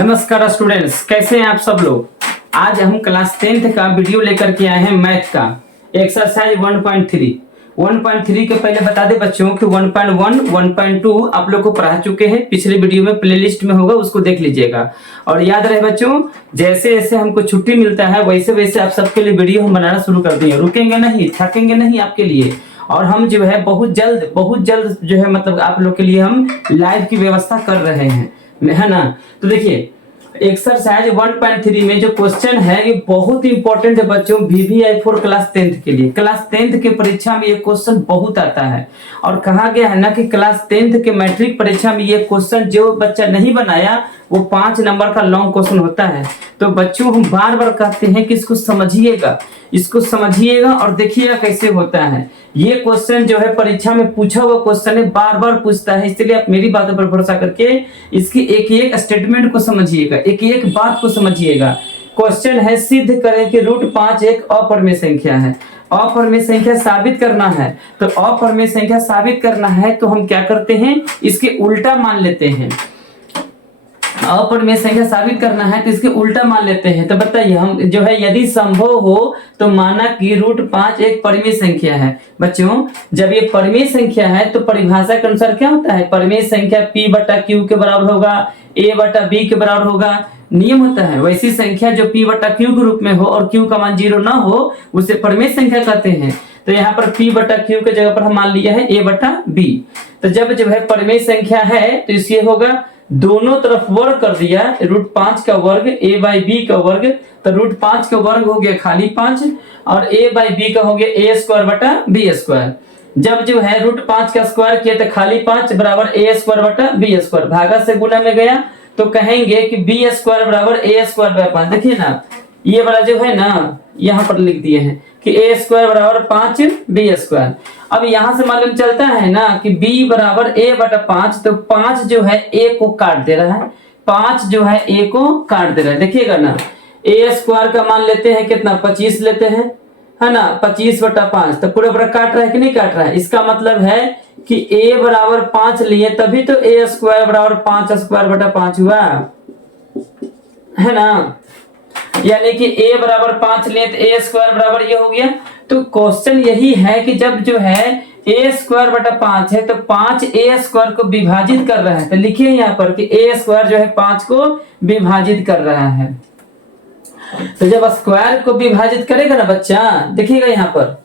नमस्कार स्टूडेंट्स, कैसे हैं आप सब लोग। आज हम क्लास 10th का वीडियो लेकर के आए हैं मैथ का एक्सरसाइज 1.3 के पहले बता दें बच्चों कि 1.1 1.2 आप लोग को पढ़ा चुके हैं। पिछले वीडियो में प्लेलिस्ट में होगा, उसको देख लीजिएगा। और याद रहे बच्चों, जैसे जैसे हमको छुट्टी मिलता है वैसे वैसे आप सबके लिए वीडियो हम बनाना शुरू कर देंगे। रुकेंगे नहीं, थकेंगे नहीं आपके लिए। और हम जो है बहुत जल्द जो है मतलब आप लोग के लिए हम लाइव की व्यवस्था कर रहे हैं, है ना। तो देखिए एक्सरसाइज 1.3 में जो क्वेश्चन है ये बहुत इंपॉर्टेंट है बच्चों, VVI4 क्लास 10th के लिए। क्लास 10th के परीक्षा में ये क्वेश्चन बहुत आता है और कहा गया है ना कि क्लास 10th के मैट्रिक परीक्षा में ये क्वेश्चन जो बच्चा नहीं बनाया वो 5 नंबर का लॉन्ग क्वेश्चन होता है। तो बच्चों हम बार बार कहते हैं कि इसको समझिएगा और देखिएगा कैसे होता है। ये क्वेश्चन जो है परीक्षा में पूछा हुआ क्वेश्चन है, बार बार पूछता है, इसलिए आप मेरी बातों पर भरोसा करके इसकी एक एक स्टेटमेंट को समझिएगा, एक एक बात को समझिएगा। क्वेश्चन है सिद्ध करें कि √5 एक अपरिमेय संख्या है। अपरिमेय संख्या साबित करना है, तो अपरिमेय संख्या साबित करना है तो हम क्या करते हैं, इसके उल्टा मान लेते हैं। अपरिमेय संख्या साबित करना है तो इसके उल्टा मान लेते हैं। तो बताइए हम जो है यदि संभव हो तो माना कि √5 एक परिमेय संख्या है। बच्चों जब ये परिमेय संख्या है तो परिभाषा के अनुसार क्या होता है, परिमेय संख्या P/Q के बराबर होगा, A/B के बराबर होगा, नियम होता है। वैसी संख्या जो P/Q के रूप में हो और Q का मान 0 ना हो उसे परिमेय संख्या कहते हैं। तो यहाँ पर P/Q के जगह पर हम मान लिया है A/B। तो जब जो है परिमेय संख्या है तो इसलिए होगा दोनों तरफ वर्ग कर दिया, √5 का वर्ग A/B का वर्ग, तो √5 का वर्ग हो गया खाली 5 और A/B का हो गया A² जब जो है √5 का स्क्वायर किया तो खाली 5 बराबर A² भागा से गुना में गया तो कहेंगे कि B² बराबर A²/5। देखिए ना ये वाला जो है ना यहाँ पर लिख दिए हैं कि A² बराबर 5B²। अब यहां से मालूम चलता है ना कि B बराबर A/5, तो 5 जो है A को काट दे रहा है, 5 जो है A को काट दे रहा है। देखिएगा ना A² का मान लेते हैं कितना, 25 लेते हैं, है ना, 25/5। तो पूरा पूरा काट रहा है कि नहीं काट रहा है। इसका मतलब है कि A बराबर 5 लिए तभी तो A² बराबर 5² हुआ, है ना। यानी कि A बराबर 5 ले तो A² बराबर ये हो गया। तो क्वेश्चन यही है कि जब जो है A²/5 है तो 5 A² को विभाजित कर रहा है। तो लिखिए यहाँ पर कि A² जो है 5 को विभाजित कर रहा है। तो जब स्क्वायर को विभाजित करेगा ना बच्चा, देखिएगा यहाँ पर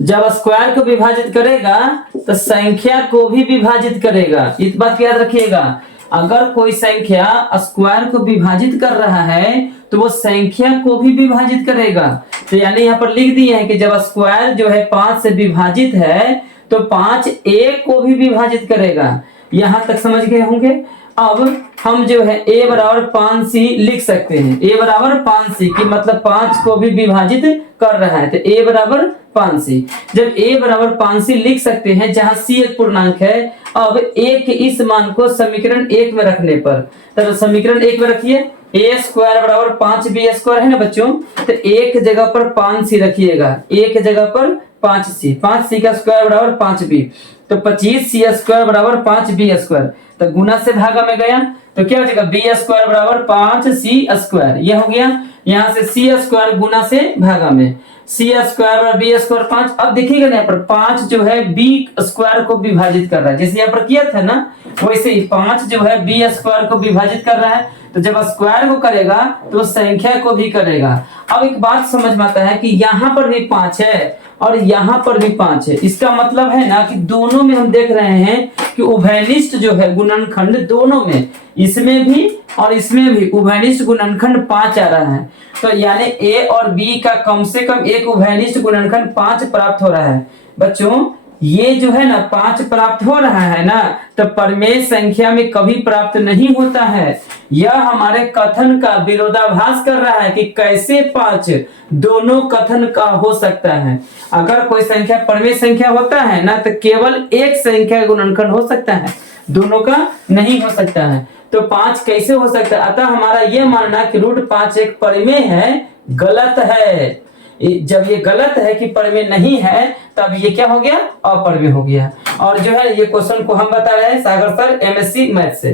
जब स्क्वायर को विभाजित करेगा तो संख्या को भी विभाजित करेगा। इस बात याद रखिएगा, अगर कोई संख्या स्क्वायर को विभाजित कर रहा है तो वो संख्या को भी विभाजित करेगा। तो यानी यहाँ पर लिख दिए हैं कि जब स्क्वायर जो है 5 से विभाजित है तो 5 A को भी विभाजित करेगा। यहां तक समझ गए होंगे। अब हम जो है A बराबर 5C लिख सकते हैं। A बराबर 5C की मतलब 5 को भी विभाजित कर रहा है, तो A बराबर 5C। जब A बराबर 5C लिख सकते हैं जहां C एक पूर्णांक है, अब A के इस मान को समीकरण 1 में रखने पर, तो समीकरण 1 में रखिए A² बराबर 5B² है ना बच्चों, तो एक जगह पर 5C रखिएगा, एक जगह पर 5C का स्क्वायर बराबर 5B, तो 25C² बराबर 5B²। तो गुना से भागा में गया तो क्या हो जाएगा, B² बराबर 5C², ये हो गया। यहाँ से C² गुना से भागा में, C² बराबर B² 5। अब देखिएगा ना यहाँ पर 5 जो है B² को विभाजित कर रहा है, जैसे यहाँ पर किया था ना वैसे ही 5 जो है B² को विभाजित कर रहा है। तो जब स्क्वायर को करेगा तो संख्या को भी करेगा। अब एक बात समझ में आता है कि यहाँ पर भी 5 है और यहाँ पर भी 5 है। इसका मतलब है ना कि दोनों में हम देख रहे हैं कि उभयनिष्ठ जो है गुणनखंड दोनों में, इसमें भी और इसमें भी उभयनिष्ठ गुणनखंड 5 आ रहा है। तो यानी A और B का कम से कम एक उभयनिष्ठ गुणनखंड 5 प्राप्त हो रहा है। बच्चों ये जो है ना 5 प्राप्त हो रहा है ना, तो परिमेय संख्या में कभी प्राप्त नहीं होता है। यह हमारे कथन का विरोधाभास कर रहा है कि कैसे 5 दोनों कथन का हो सकता है। अगर कोई संख्या परिमेय संख्या होता है ना तो केवल एक संख्या गुणनखंड हो सकता है, दोनों का नहीं हो सकता है। तो 5 कैसे हो सकता है। अतः हमारा यह मानना कि √5 एक परिमेय है गलत है। जब ये गलत है कि प्रमेय नहीं है, तब ये क्या हो गया, अप्रमेय हो गया। और जो है ये क्वेश्चन को हम बता रहे हैं सागर सर एमएससी मैथ से,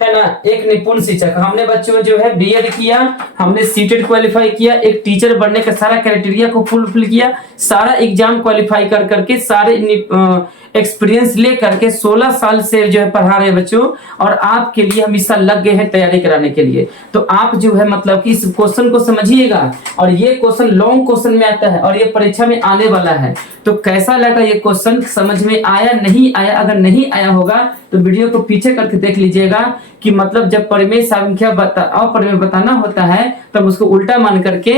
है ना। एक निपुण शिक्षक, हमने बच्चों जो है बीएड किया, हमने सीटेट क्वालिफाई किया, एक टीचर बनने का सारा क्राइटेरिया को फुलफिल किया, सारा एग्जाम क्वालिफाई कर करके, सारे एक्सपीरियंस ले करके 16 साल से जो है पढ़ा रहे बच्चों, और आपके लिए हमेशा लग गए हैं तैयारी कराने के लिए। तो आप जो है मतलब कि इस क्वेश्चन को समझिएगा, और ये क्वेश्चन लॉन्ग क्वेश्चन में आता है और ये परीक्षा में आने वाला है। तो कैसा लगा ये क्वेश्चन, समझ में आया नहीं आया? अगर नहीं आया होगा तो वीडियो को पीछे करके देख लीजिएगा कि मतलब जब प्रमेय संख्या अप्रमेय बताना होता है तब उसको उल्टा मान करके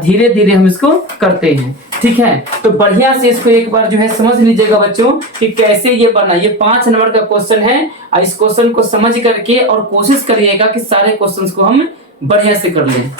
धीरे धीरे हम इसको करते हैं, ठीक है। तो बढ़िया से इसको एक बार जो है समझ लीजिएगा बच्चों कि कैसे ये बना। ये 5 नंबर का क्वेश्चन है, इस क्वेश्चन को समझ करके और कोशिश करिएगा कि सारे क्वेश्चंस को हम बढ़िया से कर लें।